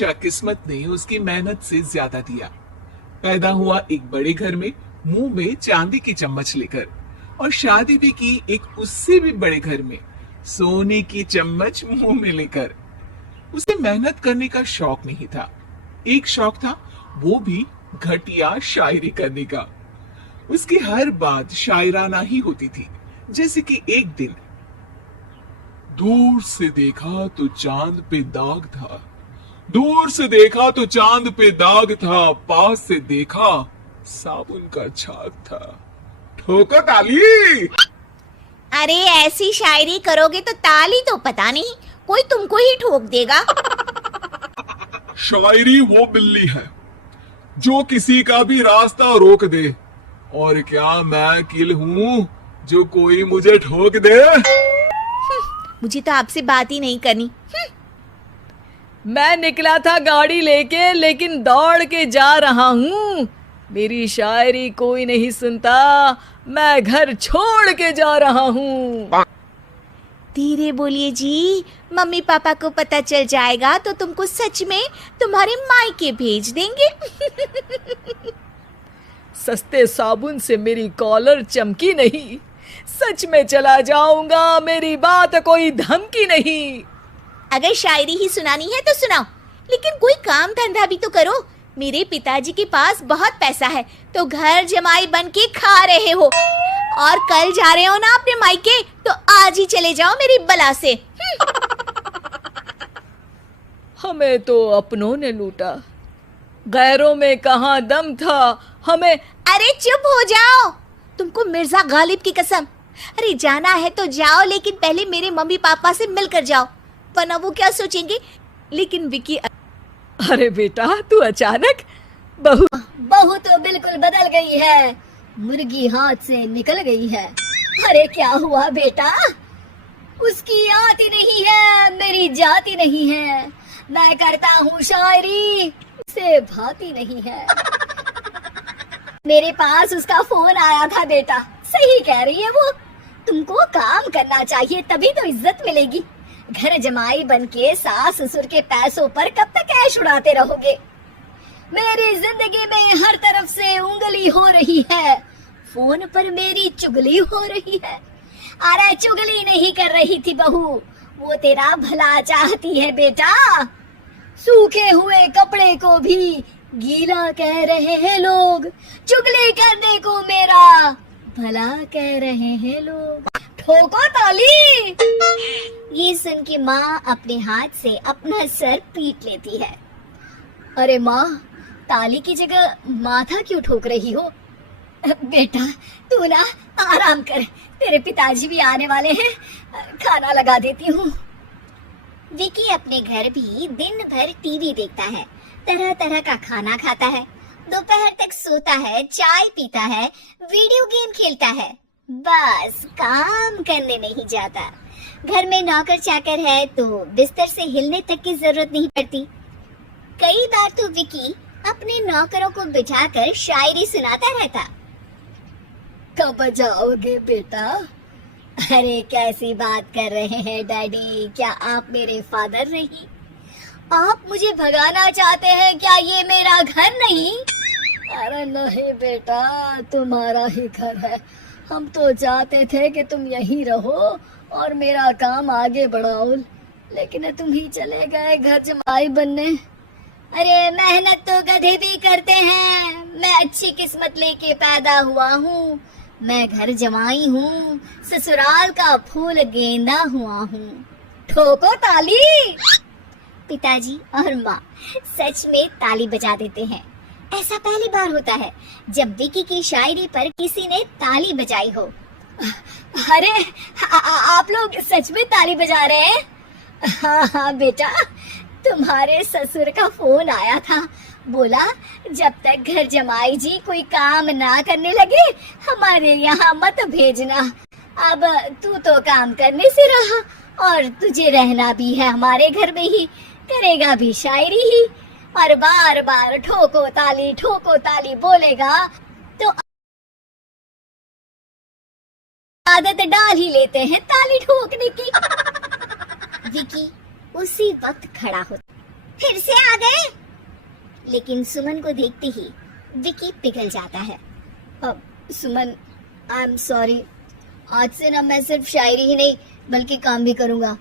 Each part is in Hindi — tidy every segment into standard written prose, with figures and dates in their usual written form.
हमेशा किस्मत ने उसकी मेहनत से ज्यादा दिया। पैदा हुआ एक बड़े घर में, मुंह में चांदी की चम्मच लेकर, और शादी भी की एक उससे भी बड़े घर में, सोने की चम्मच मुंह में लेकर। उसे मेहनत करने का शौक नहीं था। एक शौक था, वो भी घटिया शायरी करने का। उसकी हर बात शायराना ही होती थी। जैसे कि एक दिन, दूर से देखा तो चांद पे दाग था, दूर से देखा तो चांद पे दाग था, पास से देखा साबुन का छाग था। ठोको ताली। अरे ऐसी शायरी करोगे तो ताली तो पता नहीं, कोई तुमको ही ठोक देगा। शायरी वो बिल्ली है जो किसी का भी रास्ता रोक दे, और क्या मैं किल हूँ जो कोई मुझे ठोक दे। मुझे तो आपसे बात ही नहीं करनी। मैं निकला था गाड़ी लेके, लेकिन दौड़ के जा रहा हूँ। मेरी शायरी कोई नहीं सुनता, मैं घर छोड़ के जा रहा हूँ। धीरे बोलिए जी, मम्मी पापा को पता चल जाएगा तो तुमको सच में तुम्हारे मायके भेज देंगे। सस्ते साबुन से मेरी कॉलर चमकी नहीं, सच में चला जाऊंगा, मेरी बात कोई धमकी नहीं। अगर शायरी ही सुनानी है तो सुनाओ, लेकिन कोई काम धंधा भी तो करो। मेरे पिताजी के पास बहुत पैसा है, तो घर जमाई बन के खा रहे हो, और कल जा रहे हो ना अपने मायके, तो आज ही चले जाओ मेरी बला से। हमें तो अपनों ने लूटा, गैरों में कहाँ दम था हमें। अरे चुप हो जाओ, तुमको मिर्जा गालिब की कसम। अरे जाना है तो जाओ, लेकिन पहले मेरे मम्मी पापा से मिलकर जाओ, वरना वो क्या सोचेंगे। लेकिन विकी, अरे बेटा, तू अचानक बहू तो बिल्कुल बदल गई है, मुर्गी हाथ से निकल गई है। अरे क्या हुआ बेटा? उसकी आती नहीं है, मेरी जाती नहीं है। मैं करता हूँ शायरी, उसे भाती नहीं है। मेरे पास उसका फोन आया था बेटा, सही कह रही है वो। तुमको काम करना चाहिए, तभी तो इज्जत मिलेगी। घर जमाई बनके सास ससुर के पैसों पर कब तक ऐश उड़ाते रहोगे? मेरी जिंदगी में हर तरफ से उंगली हो रही है, फोन पर मेरी चुगली हो रही है। अरे चुगली नहीं कर रही थी बहू, वो तेरा भला चाहती है बेटा। सूखे हुए कपड़े को भी गीला कह रहे हैं लोग, चुगली करने को मेरा भला कह रहे हैं लोग। ठोको ताली। ये सुन के माँ अपने हाथ से अपना सर पीट लेती है। अरे माँ, ताली की जगह माथा क्यों ठोक रही हो? बेटा तू ना आराम कर, तेरे पिताजी भी आने वाले हैं, खाना लगा देती हूँ। विकी अपने घर भी दिन भर टीवी देखता है, तरह तरह का खाना खाता है, दोपहर तक सोता है, चाय पीता है, वीडियो गेम खेलता है, बस काम करने नहीं जाता। घर में नौकर चाकर है तो बिस्तर से हिलने तक की जरूरत नहीं पड़ती। कई बार तो विकी अपने नौकरों को बिठाकर शायरी सुनाता रहता। कब जाओगे बेटा? अरे कैसी बात कर रहे हैं डैडी, क्या आप मेरे फादर नहीं? आप मुझे भगाना चाहते हैं क्या? ये मेरा घर नहीं। अरे नहीं बेटा, तुम्हारा ही घर है। हम तो चाहते थे कि तुम यहीं रहो और मेरा काम आगे बढ़ाओ, लेकिन तुम ही चले गए घर जमाई बनने। अरे मेहनत तो गधे भी करते हैं, मैं अच्छी किस्मत लेके पैदा हुआ हूँ, मैं घर जमाई हूँ, ससुराल का फूल गेंदा हुआ हूँ। ठोको ताली। पिताजी और माँ सच में ताली बजा देते हैं। ऐसा पहली बार होता है जब विकी की शायरी पर किसी ने ताली बजाई हो। अरे आप लोग सच में ताली बजा रहे हैं? हाँ हाँ बेटा, तुम्हारे ससुर का फोन आया था, बोला जब तक घर जमाई जी कोई काम ना करने लगे हमारे यहाँ मत भेजना। अब तू तो काम करने से रहा और तुझे रहना भी है हमारे घर में ही, करेगा भी शायरी ही, और बार बार ठोको ताली बोलेगा तो आदत डाल ही लेते हैं ताली ठोकने की। विकी उसी वक्त खड़ा होता, फिर से आ गए? लेकिन सुमन को देखते ही विकी पिघल जाता है। अब सुमन, आई एम सॉरी, आज से ना मैं सिर्फ शायरी ही नहीं बल्कि काम भी करूंगा।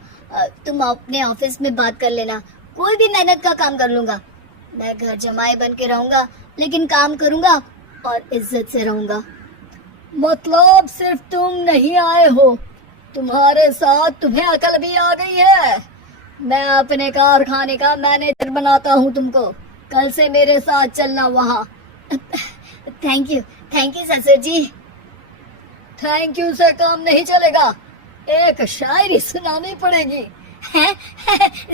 तुम अपने ऑफिस में बात कर लेना, कोई भी मेहनत का काम कर लूंगा। मैं घर जमाई बन के रहूंगा लेकिन काम करूंगा और इज्जत से रहूंगा। मतलब सिर्फ तुम नहीं आए हो, तुम्हारे साथ तुम्हें अकल भी आ गई है। मैं अपने कारखाने का मैनेजर बनाता हूँ तुमको, कल से मेरे साथ चलना वहाँ। थैंक यू ससुर जी। थैंक यू से काम नहीं चलेगा, एक शायरी सुनानी पड़ेगी।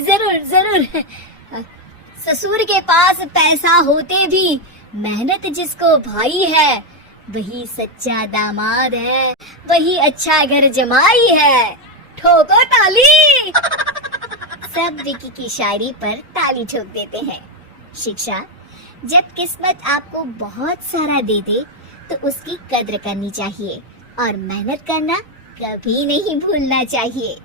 जरूर जरूर। ससुर के पास पैसा होते भी मेहनत जिसको भाई है, वही सच्चा दामाद है, वही अच्छा घर जमाई है। ठोको ताली। सब विकी की शायरी पर ताली ठोक देते हैं। शिक्षा, जब किस्मत आपको बहुत सारा दे दे तो उसकी कद्र करनी चाहिए और मेहनत करना कभी नहीं भूलना चाहिए।